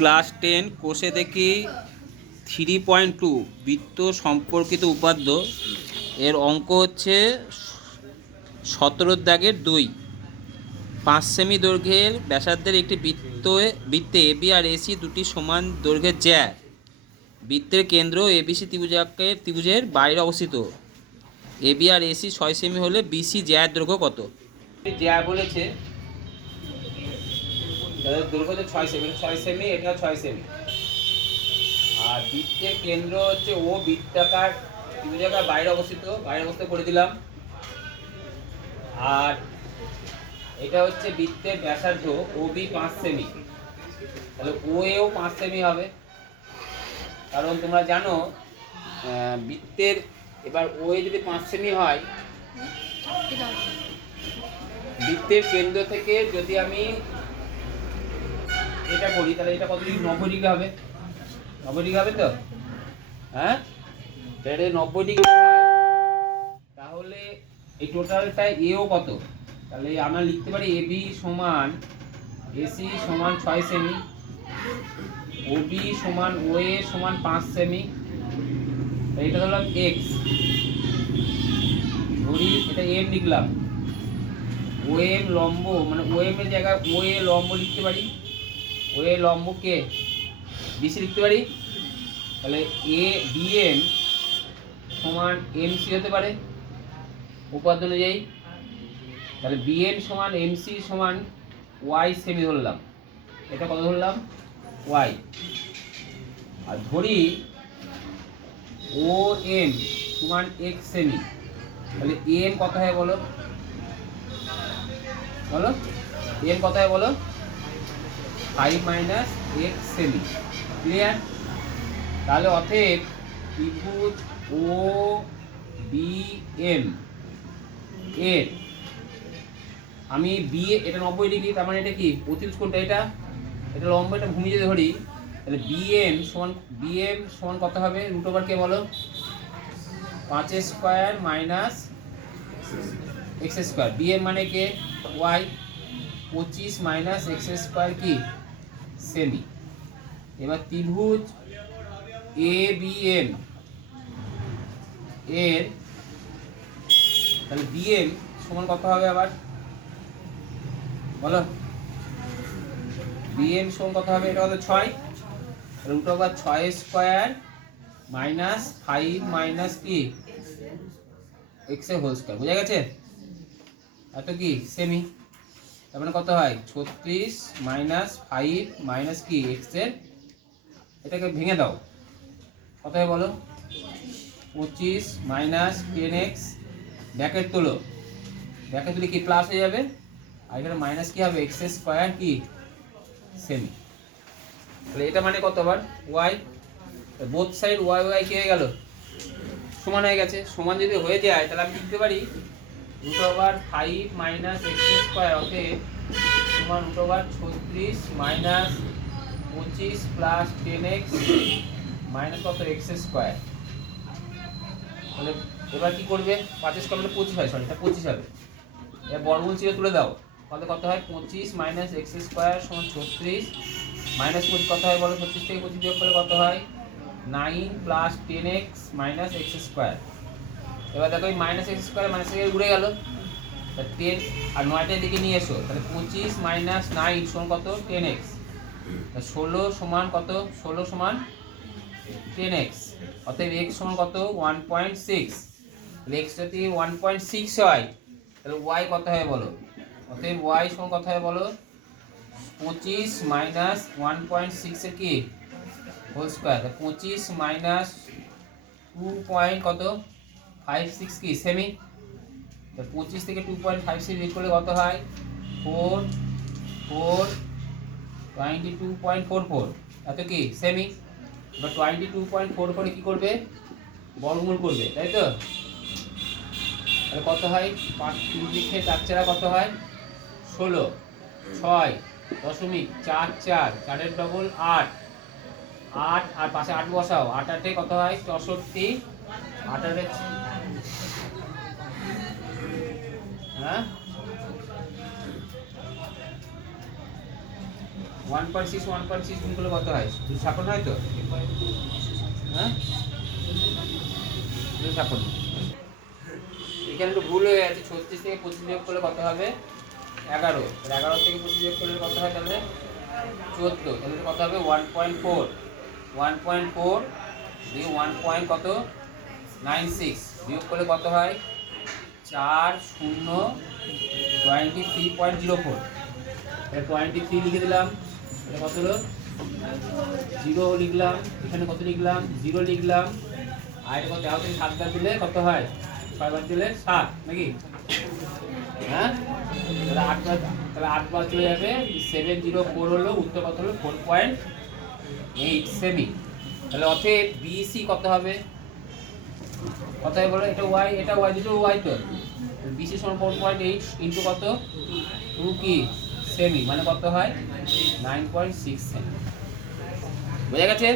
Class ten কোষে দেখি three point two, বৃত্ত সম্পর্কিত উপাদ্য। এর অঙ্ক হচ্ছে সতেরো দাগের দুই। পাঁচ সেমি দৈর্ঘ্যের ব্যাসার্ধের একটি বৃত্ত বৃত্তে এবি আর এসি দুটি সমান দৈর্ঘ্যের জ্যা। বৃত্তের কেন্দ্র এবিসি ত্রিভুজাকের ত্রিভুজের বাইরে অবস্থিত। এবি আর এসি ছয় সেমি হলে বিসি জ্যার দৈর্ঘ্য কত? জ্যা বলেছে তাদের দৈর্ঘ্য হচ্ছে ছয় সেমি ছয় সেমি, এটা ছয় সেমি। আর বৃত্তের কেন্দ্র হচ্ছে ও বৃত্তাকার ত্রিভুজাকার বাইরে অবস্থিত বাইরে অবস্থিত করে দিলাম। আর এটা হচ্ছে বৃত্তের ব্যাসার্ধ, ও বি পাঁচ সেমি। তাহলে ও এও পাঁচ সেমি হবে। কারণ তোমরা জানো বৃত্তের এবার ও এ যদি পাঁচ সেমি হয়, বৃত্তের কেন্দ্র থেকে যদি আমি এটা করি, তাহলে এটা কত ডিগ্রি নব্বই ডিগ্রি হবে। নব্বই ডিগ্রি হবে তো? হ্যাঁ? এটা নব্বই ডিগ্রি তাহলে এই টোটালটা এও কত? তাহলে আমরা লিখতে পারি এ বি সমান এসি সমান ছয় সেমি ও বি সমান ও এ সমান পাঁচ সেমি এটা ধরলাম এক্স ধরি, এটা এম লিখলাম। ও এম লম্ব মানে ও এম এর জায়গায় ও এ লম্ব লিখতে পারি। ও এ লম্ব কে বিসি লিখতে পারি? তাহলে এ বিএম সমান এম সি হতে পারে। উপাদ্য অনুযায়ী। তাহলে বিএম সমান এমসি সমান ওয়াই সেমি ধরলাম। এটা কত ধরলাম? ওয়াই আর ধরি ও এম সমান এক্স সেমি তাহলে এম কত হয় বলো? বলো? এম কত হয় বলো? ফাইভ মাইনাস এক্স সেমি, ক্লিয়ার? তাহলে অতএব ত্রিভুজ ও বি এম এর, আমি বি এটা নব্বই ডিগ্রি, তার মানে এটা কি? অতিরিক্ত কোণটা এটা? এটা লম্ব, এটা ভূমি যদি ধরি। তাহলে বিএম সমান বিএম সমান কত হবে? রুট ওভার কে বলো? পাঁচ square minus X square. BM মানে কে? ওয়াই। পঁচিশ মাইনাস এক্স স্কোয়ার কি? সেমি এবার ত্রিভুজ এ বি এম এর, তাহলে বিএম সমান কত হবে আবার? বলো। বিএম সমান কত হবে? এটা কত? ছয়। রুট ওভার ছয় স্কোয়ার মাইনাস ফাইভ মাইনাস কি এক্সের হোল স্কোয়ার বোঝা গেছে? এত কি? সেমি তার মানে কত হয়? ছত্রিশ মাইনাস ফাইভ মাইনাস কি? এক্সের? এটাকে ভেঙে দাও। কত হয় বলো? পঁচিশ মাইনাস টেন এক্স ব্যাকেট তোলো। ব্যাকেট তুলে কি প্লাস হয়ে যাবে? আর এখানে মাইনাস কি হবে? এক্স স্কোয়ার কি? সেমি তাহলে এটা মানে কত আবার? Y both side Y Y কি হয়ে গেল? সমান হয়ে গেছে। সমান যদি হয়ে যায়, তাহলে আমি লিখতে পারি root over five minus X square অতএব সমান রুট ওভার ছত্রিশ মাইনাস পঁচিশ প্লাস টেন এক্স মাইনাস কত? এক্স স্কোয়ার তাহলে এবার কি করবে? পাঁচ স্কোয়ার মানে পঁচিশ হয় সরি পঁচিশ হবে। এবার বর্গমূল চিহ্ন তুলে দাও। কত কত হয়? পঁচিশ মাইনাস এক্স স্কোয়ার সমান ছত্রিশ মাইনাস পঁচিশ, কত হয় বলো? ছত্রিশ থেকে পঁচিশ বিয়োগ করে কত হয়? Nine plus ten X minus X square এবার দেখো এই মাইনাস এক্স স্কোয়ার মাইনাস থেকে উড়ে গেল। টেন আর নয়টার দিকে নিয়ে এসো। তাহলে পঁচিশ মাইনাস নাইন সমান কত? টেন এক্স ষোলো সমান কত? ষোলো সমান টেন এক্স অতএব এক্স সমান কত? ওয়ান পয়েন্ট সিক্স এক্স যদি ওয়ান পয়েন্ট সিক্স হয়, তাহলে ওয়াই কত হয় বলো? অতএব ওয়াই সমান কত হয় বলো? পঁচিশ মাইনাস ওয়ান পয়েন্ট সিক্সের কি? হোল স্কোয়ার পঁচিশ মাইনাস টু পয়েন্ট কত? ফাইভ সিক্স কি? সেমি তো পঁচিশ থেকে টু পয়েন্ট ফাইভ সিক্স বিয়োগ করলে কত হয়? Four four twenty two point four four এত কি? সেমি এবার টোয়েন্টি টু পয়েন্ট ফোর ফোরে কী করবে? বর্গমূল করবে, তাই তো? তাহলে কত হয়? পাঁচ তিন দিকে চার চারা কত হয়? ষোলো। ছয় দশমিক চার চার, চারের ডবল আট। আট আর পাশে আট বসাও আট আটে কত হয়? চৌষট্টি। আট আটে হ্যাঁ? One point six one point six গুণ করলে কত হয়? দুশো হয় তো? হ্যাঁ? দুশো ছাপ্পান্ন। এখানে একটু ভুল হয়ে আছে ছত্রিশ থেকে পঁচিশ বিয়োগ করলে কত হবে? এগারো। এগারো থেকে পঁচিশ বিয়োগ করলে কত হয় তাহলে? চোদ্দ। তাহলে কত হবে? One point four one point four দিয়ে ওয়ান পয়েন্ট কত? নাইন সিক্স বিয়োগ করলে কত হয়? চার শূন্য twenty three point zero four twenty three লিখে দিলাম কত হলো? জিরো লিখলাম, এখানে কত লিখলাম? জিরো লিখলাম। আর এটা কত? তেরো থেকে সাত বার দিলে কত হয়? ছয় বার দিলে সাত, নাকি? হ্যাঁ? তাহলে আট বার, তাহলে আট বার চলে যাবে। সেভেন জিরো ফোর হলো, উত্তর কত হলো? ফোর পয়েন্ট এইট সেমি তাহলে অতএব বিসি কত হবে? কত হবে বলো, এটা ওয়াই এটা ওয়াই দুটো ওয়াই তো। বিসি সমান ফোর পয়েন্ট এইট ইন্টু কত? টু কি? সেমি মানে কত হয়? নাইন পয়েন্ট সিক্স সেমি বোঝা গেছে?